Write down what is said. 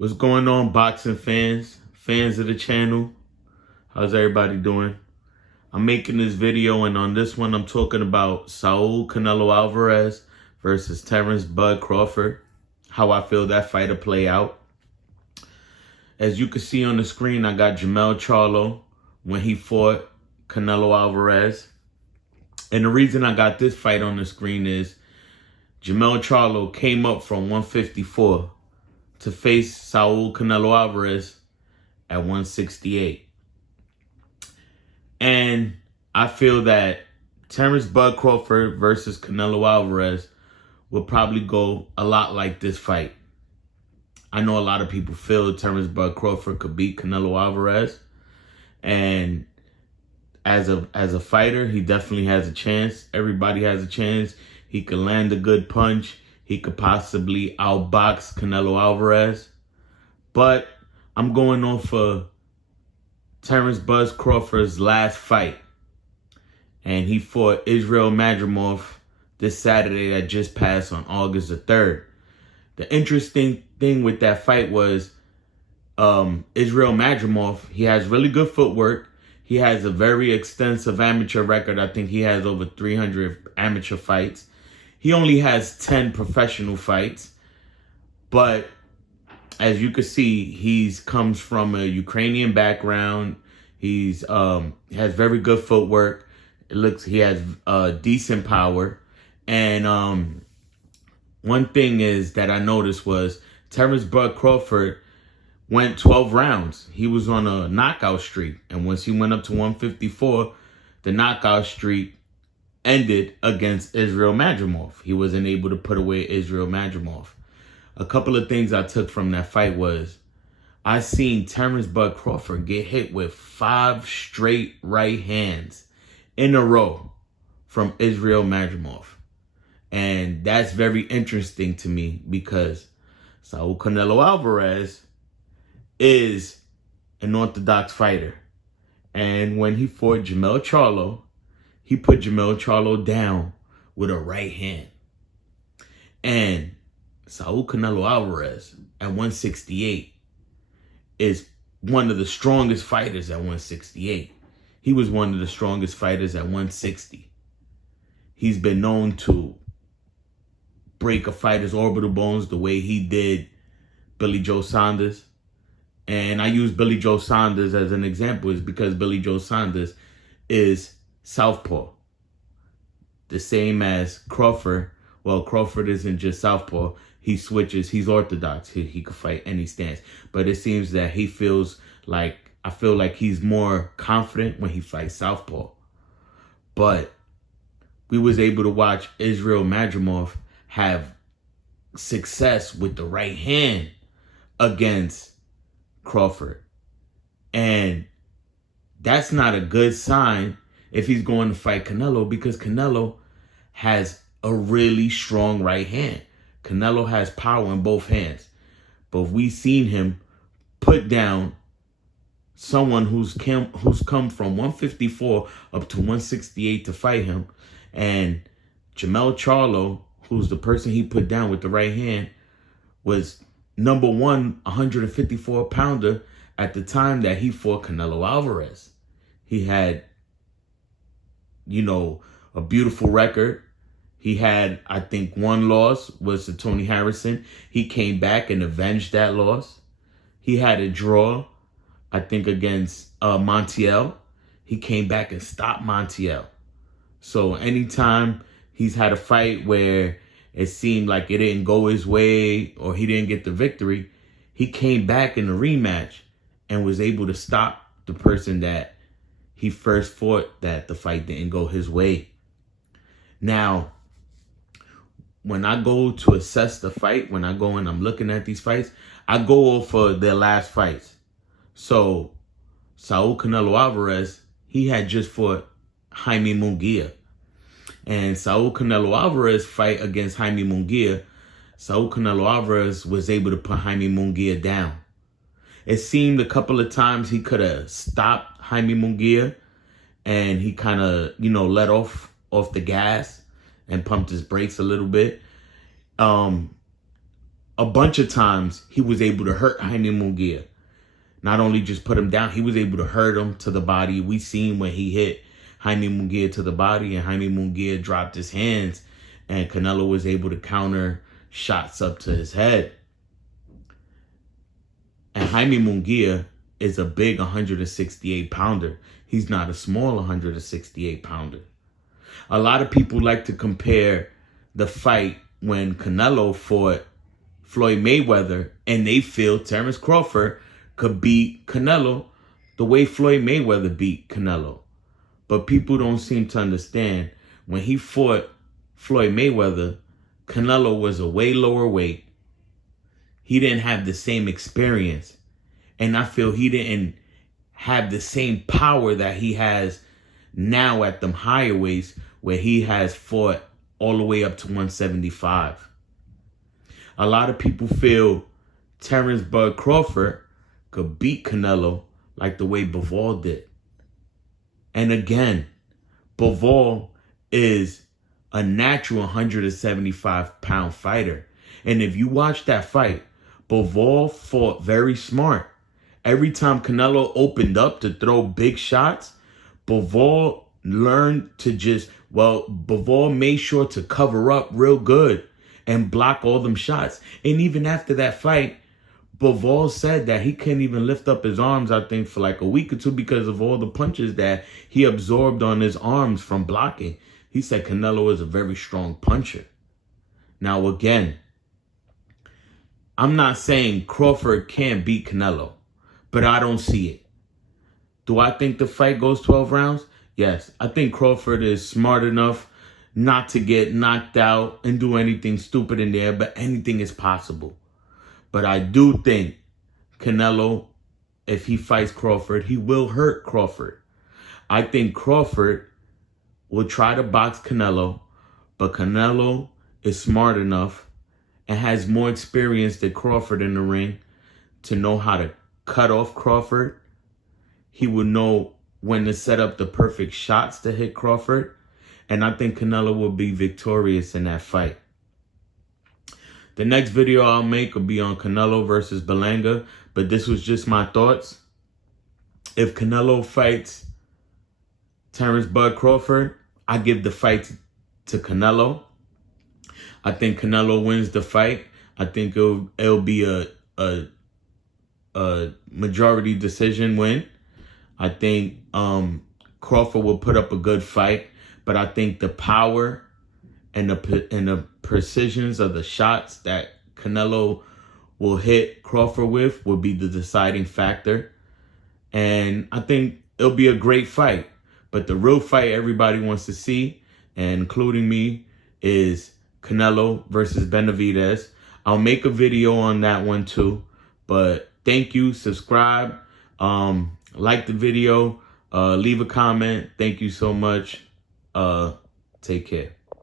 What's going on, boxing fans of the channel? How's everybody doing? I'm making this video, and on this one, I'm talking about Saul Canelo Alvarez versus Terrance Bud Crawford, how I feel that fight will play out. As you can see on the screen, I got Jermell Charlo when he fought Canelo Alvarez. And the reason I got this fight on the screen is Jermell Charlo came up from 154 to face Saul Canelo Alvarez at 168. And I feel that Terrance Bud Crawford versus Canelo Alvarez will probably go a lot like this fight. I know a lot of people feel Terrance Bud Crawford could beat Canelo Alvarez. And as a fighter, he definitely has a chance. Everybody has a chance. He could land a good punch. He could possibly outbox Canelo Alvarez. But I'm going on for Terrance Bud Crawford's last fight. And he fought Israel Madrimov this Saturday that just passed on August the 3rd. The interesting thing with that fight was Israel Madrimov, he has really good footwork. He has a very extensive amateur record. I think he has over 300 amateur fights. He only has 10 professional fights. But as you can see, he comes from a Ukrainian background. He's has very good footwork. He has decent power. And one thing is that I noticed was Terrance Bud Crawford went 12 rounds. He was on a knockout streak. And once he went up to 154, the knockout streak ended against Israel Madrimov. He wasn't able to put away Israel Madrimov. A couple of things I took from that fight was I seen Terrance Bud Crawford get hit with 5 straight right hands in a row from Israel Madrimov. And that's very interesting to me because Saul Canelo Alvarez is an orthodox fighter. And when he fought Jermell Charlo, he put Jermell Charlo down with a right hand. And Saul Canelo Alvarez at 168 is one of the strongest fighters at 168. He was one of the strongest fighters at 160. He's been known to break a fighter's orbital bones the way he did Billy Joe Saunders. And I use Billy Joe Saunders as an example is because Billy Joe Saunders is southpaw. The same as Crawford. Well, Crawford isn't just southpaw. He switches. He's orthodox. He could fight any stance. But it seems that he feels like, I feel like he's more confident when he fights southpaw. But we was able to watch Israel Madrimov have success with the right hand against Crawford. And that's not a good sign if he's going to fight Canelo, because Canelo has a really strong right hand. Canelo has power in both hands. But we've seen him put down someone who's come from 154 up to 168 to fight him. And Jermell Charlo, who's the person he put down with the right hand, was number one 154-pounder at the time that he fought Canelo Alvarez. He had, a beautiful record. He had, I think, one loss was to Tony Harrison. He came back and avenged that loss. He had a draw, I think, against Montiel. He came back and stopped Montiel. So anytime he's had a fight where it seemed like it didn't go his way or he didn't get the victory, he came back in the rematch and was able to stop the person that he first fought that the fight didn't go his way. Now, when I go to assess the fight, when I go and I'm looking at these fights, I go off for their last fights. So, Saul Canelo Alvarez, he had just fought Jaime Munguia. And Saul Canelo Alvarez fight against Jaime Munguia, Saul Canelo Alvarez was able to put Jaime Munguia down. It seemed a couple of times he could have stopped Jaime Munguia and he kind of, let off the gas and pumped his brakes a little bit. a bunch of times he was able to hurt Jaime Munguia. Not only just put him down, he was able to hurt him to the body. We seen when he hit Jaime Munguia to the body and Jaime Munguia dropped his hands and Canelo was able to counter shots up to his head. And Jaime Munguia is a big 168-pounder. He's not a small 168-pounder. A lot of people like to compare the fight when Canelo fought Floyd Mayweather, and they feel Terrance Crawford could beat Canelo the way Floyd Mayweather beat Canelo. But people don't seem to understand, when he fought Floyd Mayweather, Canelo was a way lower weight. He didn't have the same experience. And I feel he didn't have the same power that he has now at them higher weights, where he has fought all the way up to 175. A lot of people feel Terrance Bud Crawford could beat Canelo like the way Bivol did. And again, Bivol is a natural 175-pound fighter. And if you watch that fight, Bivol fought very smart. Every time Canelo opened up to throw big shots, Bivol learned to Bivol made sure to cover up real good and block all them shots. And even after that fight, Bivol said that he couldn't even lift up his arms, I think, for like a week or two because of all the punches that he absorbed on his arms from blocking. He said Canelo is a very strong puncher. Now, again, I'm not saying Crawford can't beat Canelo, but I don't see it. Do I think the fight goes 12 rounds? Yes. I think Crawford is smart enough not to get knocked out and do anything stupid in there, but anything is possible. But I do think Canelo, if he fights Crawford, he will hurt Crawford. I think Crawford will try to box Canelo, but Canelo is smart enough and has more experience than Crawford in the ring to know how to cut off Crawford. He will know when to set up the perfect shots to hit Crawford. And I think Canelo will be victorious in that fight. The next video I'll make will be on Canelo versus Berlanga, but this was just my thoughts. If Canelo fights Terrance Bud Crawford, I give the fight to Canelo. I think Canelo wins the fight. I think it'll be a majority decision win. I think Crawford will put up a good fight, but I think the power and the precisions of the shots that Canelo will hit Crawford with will be the deciding factor. And I think it'll be a great fight. But the real fight everybody wants to see, and including me, is Canelo versus Benavidez. I'll make a video on that one too. But thank you. Subscribe. Like the video. Leave a comment. Thank you so much. Take care.